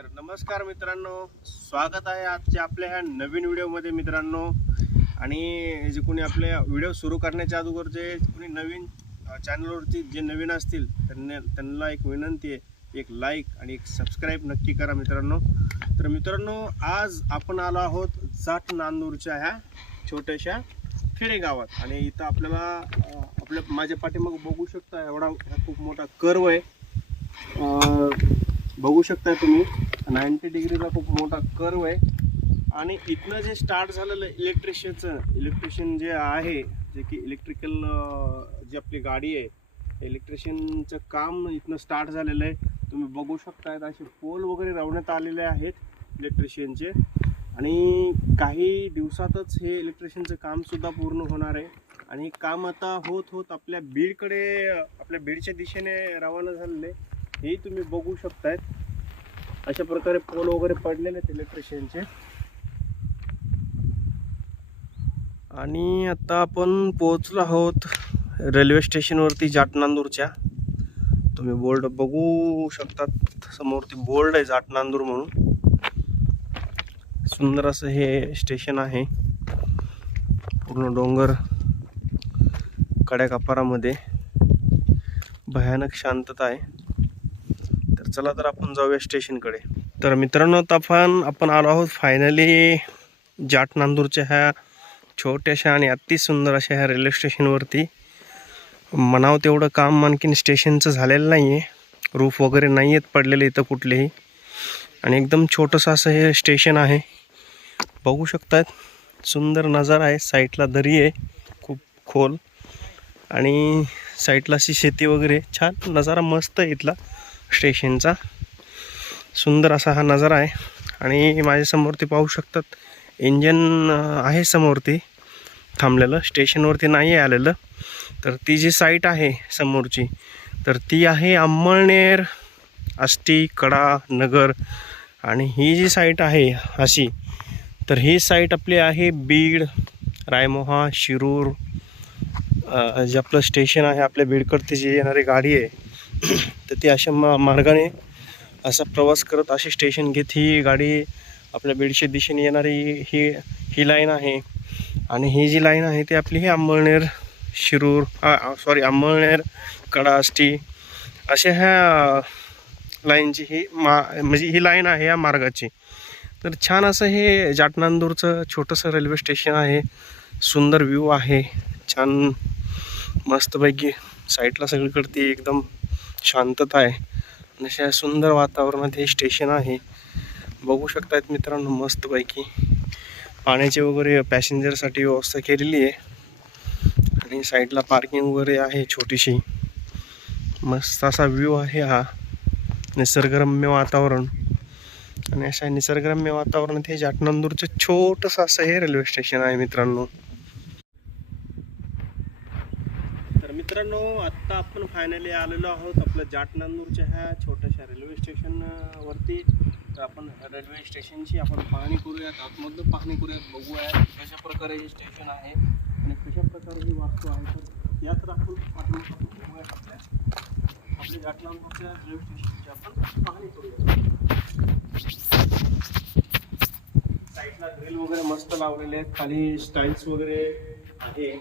तर नमस्कार मित्रांनो स्वागत आहे आजच्या आपल्या ह्या नवीन व्हिडिओमध्ये मित्रांनो. आणि जे कोणी आपल्या व्हिडिओ सुरू करण्याच्या अगोदर जे कोणी नवीन चॅनलवरती जे नवीन असतील त्यांना त्यांना एक विनंती आहे एक लाईक आणि एक सबस्क्राईब नक्की करा मित्रांनो. तर मित्रांनो आज आपण आलो आहोत जाट नांदूरच्या ह्या छोट्याशा खेडेगावात आणि इथं आपल्याला आपल्या माझ्या पाठीमाग बघू शकता एवढा खूप मोठा कर्व आहे. बघू शकता तुम्ही. नाईन्टी डिग्रीचा खूप मोठा कर्व आहे. आणि इथनं जे स्टार्ट झालेलं इलेक्ट्रिशियनचं इलेक्ट्रिशियन जे आहे जे की इलेक्ट्रिकल जी आपली गाडी आहे इलेक्ट्रिशियनचं काम इथनं स्टार्ट झालेलं आहे. तुम्ही बघू शकता असे पोल वगैरे लावण्यात आलेले आहेत इलेक्ट्रिशियनचे आणि काही दिवसातच हे इलेक्ट्रिशियनचं कामसुद्धा पूर्ण होणार आहे. आणि हे काम आता होत होत आपल्या बीडकडे आपल्या बीडच्या दिशेने रवाना झालेलं आहे. हेही तुम्ही बघू शकतायत. अशा प्रकारे पोल वगैरे पडलेले आहेत इलेक्ट्रिशियनचे आणि आता आपण पोहोचलो आहोत रेल्वे स्टेशनवरती जाटनांदूरच्या. तुम्ही बोर्ड बघू शकतात समोरती बोर्ड आहे जाटनांदूर म्हणून. सुंदर असं हे स्टेशन आहे. पूर्ण डोंगर कड्याकापारामध्ये. भयानक शांतता आहे. चला तर आपण जाऊया स्टेशनकडे तर मित्रांनो तफान आपण आलो आहोत फायनली जाट नांदूरच्या ह्या छोट्याशा आणि अति सुंदर अशा ह्या रेल्वे स्टेशनवरती म्हणावं तेवढं काम आणखीन स्टेशनचं झालेलं नाही आहे रूफ वगैरे नाही आहेत पडलेले इथं कुठलेही. आणि एकदम छोटंसं असं हे स्टेशन आहे. बघू शकतात सुंदर नजारा आहे. साईडला दरी आहे खूप खोल. आणि साईडला अशी शेती वगैरे छान नजारा मस्त आहे इथला. स्टेशनचा. सुंदर असा हा नजारा आहे. आणि माझ्यासमोर ते पाहू शकतात. इंजन आहे समोरती थांबलेलं. स्टेशनवरती नाही आहे आलेलं. तर ती जी साईट आहे समोरची तर ती आहे अंमळनेर आष्टी कडा नगर. आणि ही जी साईट आहे अशी तर ही साईट आपली आहे बीड रायमोहा शिरूर. जे आपलं स्टेशन आहे आपल्या बीडकडती जी येणारी गाडी आहे तर ती अशा मा मार्गाने असा प्रवास करत असे स्टेशन घेत ही गाडी आपल्या बीडच्या दिशेने येणारी ही ही लाईन आहे. आणि ही जी लाईन आहे ती आपली ही अंबळनेर शिरूर सॉरी अंबळनेर कडाष्टी अशा ह्या लाईनची ही मा म्हणजे ही लाईन आहे या मार्गाची. तर छान असं हे जाटनांदूरचं छोटंसं रेल्वे स्टेशन आहे. सुंदर व्ह्यू आहे. छान मस्तपैकी साईडला सगळीकडे ती एकदम शांतता आहे. अशा सुंदर वातावरणात हे स्टेशन आहे. बघू शकतात मित्रांनो मस्तपैकी. पाण्याची वगैरे पॅसेंजरसाठी व्यवस्था केलेली आहे. आणि साईडला पार्किंग वगैरे आहे छोटीशी. मस्त असा व्ह्यू आहे हा. निसर्गरम्य वातावरण. आणि अशा निसर्गरम्य वातावरणात हे जाटनंदूरचं छोटंसं असं हे रेल्वे स्टेशन आहे मित्रांनो तर मित्रांनो आत्ता आपण फायनली आलेलो आहोत आपलं जाटनांदूरच्या ह्या छोट्याशा रेल्वे स्टेशनवरती तर आपण रेल्वे स्टेशनची आपण पाहणी करूयात आतमधलं पाहणी करूयात बघूयात कशा प्रकारे हे स्टेशन आहे आणि कशा प्रकारे ही वास्तू आहे. तर यात आपण पाठवून बघूयात आपल्या. आपल्या जाटनांदूरच्या रेल्वे स्टेशनची आपण पाहणी करूयात. साईडला ग्रिल वगैरे मस्त लावलेले आहेत. खाली स्टाईल्स वगैरे आहे.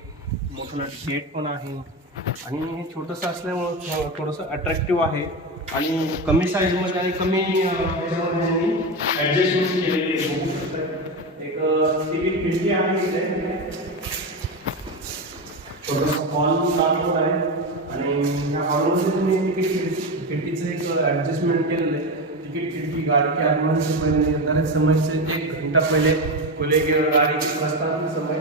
मोठं शेड पण आहे. आणि हे छोटंसं असल्यामुळं थोडंसं अट्रॅक्टिव्ह आहे. आणि कमी साईजमध्ये आणि कमी ह्याच्यामध्ये ॲडजस्टमेंट केलेली एक अं, तिकीट आहे इथे. छोटंसं हॉल लागत आहे. आणि ह्या हॉलमध्ये तुम्ही तिकीट खिडकी खिडकीचं एक ॲडजस्टमेंट केलेलं आहे. तिकीट खिड़की गाड़ी के आगमन से पहले निर्धारित समय से एक घंटा पहले खुलेगी और गाड़ी के प्रस्थान समय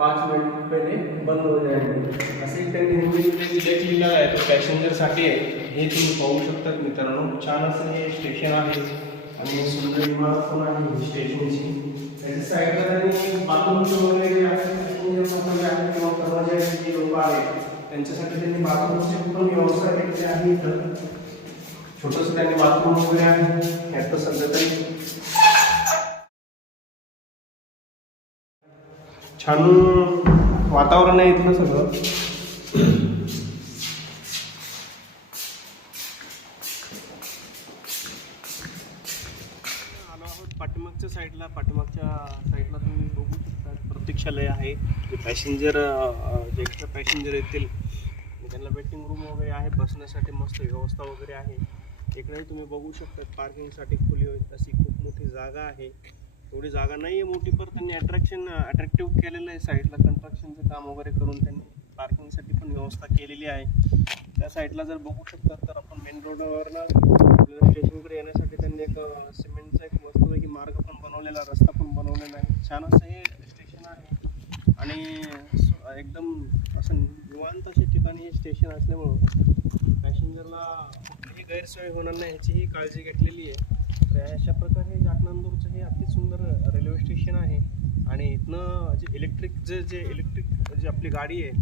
पाच मिनिट पहिले बंद हो जाएगी असे त्यांनी आहे तो पॅसेंजरसाठी आहे हे तुम्ही पाहू शकतात मित्रांनो. छान असं हे स्टेशन आहे. आणि सुंदर इमारत पण आहे स्टेशनची त्याच्या साईडला त्यांनी बाथरूमचे वगैरे जे आहे passenger लोकं जे आहेत किंवा कर्मचारी जे लोक आहेत त्यांच्यासाठी त्यांनी बाथरूमची पण व्यवस्था केलेली आहे इथं. छोटंसं त्यांनी बाथरूम वगैरे आहे. यात सध्या तरी छान वातावरण आहे इथलं सगळं. पाठीमागच्या साईडला. पाठीमागच्या साईडला तुम्ही बघू शकता प्रतीक्षालय आहे. जे पॅसेंजर जे एक्स्ट्रा पॅसेंजर येतील त्यांना वेटिंग रूम वगैरे आहे बसण्यासाठी मस्त व्यवस्था वगैरे आहे. इकडेही तुम्ही बघू शकता पार्किंगसाठी खुली होईल अशी खूप मोठी जागा आहे. एवढी जागा नाही आहे मोठी पर त्यांनी अट्रॅक्शन अट्रॅक्टिव्ह केलेलं आहे साईडला कन्स्ट्रक्शनचं काम वगैरे करून त्यांनी पार्किंगसाठी पण व्यवस्था केलेली आहे. त्या साईडला जर बघू शकतात तर आपण मेन रोडवरनं रेल्वे स्टेशनकडे येण्यासाठी त्यांनी एक सिमेंटचा एक मस्तपैकी मार्ग पण बनवलेला रस्ता पण बनवलेला आहे. छान असं हे स्टेशन आहे. आणि एकदम असं निवांत अशा ठिकाणी हे स्टेशन असल्यामुळं पॅसेंजरला कुठलीही गैरसोय होणार नाही ह्याचीही काळजी घेतलेली आहे. तर अशा प्रकारे जाटनांदूरचं हे अति सुंदर रेल्वे स्टेशन आहे. आणि इथनं जे इलेक्ट्रिक जे जे इलेक्ट्रिक जी आपली गाडी आहे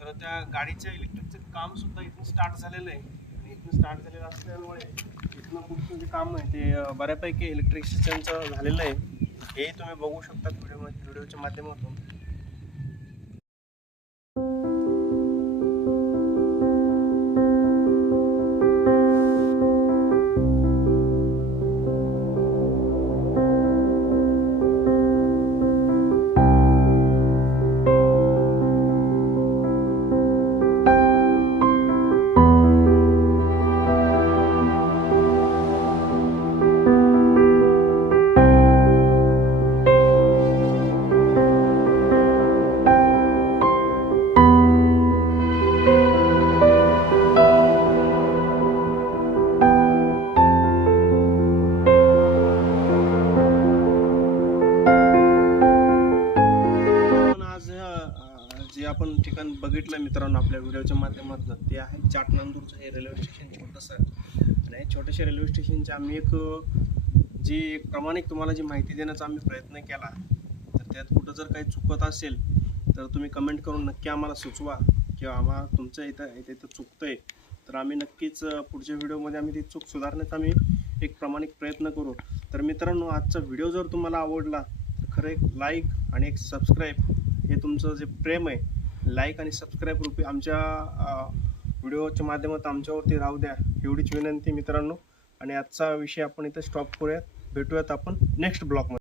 तर त्या गाडीच्या इलेक्ट्रिकचं कामसुद्धा इथून स्टार्ट झालेलं आहे. आणि इथून स्टार्ट झालेलं असल्यामुळे इथनं पुढचं जे काम आहे ते बऱ्यापैकी इलेक्ट्रिशियनचं झालेलं आहे. हे तुम्ही बघू शकता व्हिडिओ व्हिडिओच्या माध्यमातून. आपण ठिकाण बघितलं मित्रांनो आपल्या व्हिडिओच्या माध्यमातून ते आहे चाटनांदूरचं हे रेल्वे स्टेशन छोटंसं आणि हे छोट्याशा रेल्वे स्टेशनचे आम्ही एक जी एक प्रामाणिक तुम्हाला जी माहिती देण्याचा आम्ही प्रयत्न केला तर त्यात कुठं जर काही चुकत असेल तर तुम्ही कमेंट करून नक्की आम्हाला सुचवा किंवा आम्हाला तुमचं इथं इथं इथं आहे तर आम्ही नक्कीच पुढच्या व्हिडिओमध्ये आम्ही ती चूक सुधारण्याचा आम्ही एक प्रामाणिक प्रयत्न करू. तर मित्रांनो आजचा व्हिडिओ जर तुम्हाला आवडला तर खरं एक लाईक आणि एक सबस्क्राईब हे तुमचं जे प्रेम आहे लाईक आणि सबस्क्राईब रूपी आमच्या व्हिडिओच्या माध्यमात आमच्यावरती राहू द्या. एवढीच विनंती मित्रांनो. आणि आजचा विषय आपण इथं स्टॉप करूयात. भेटूयात आपण नेक्स्ट ब्लॉगमध्ये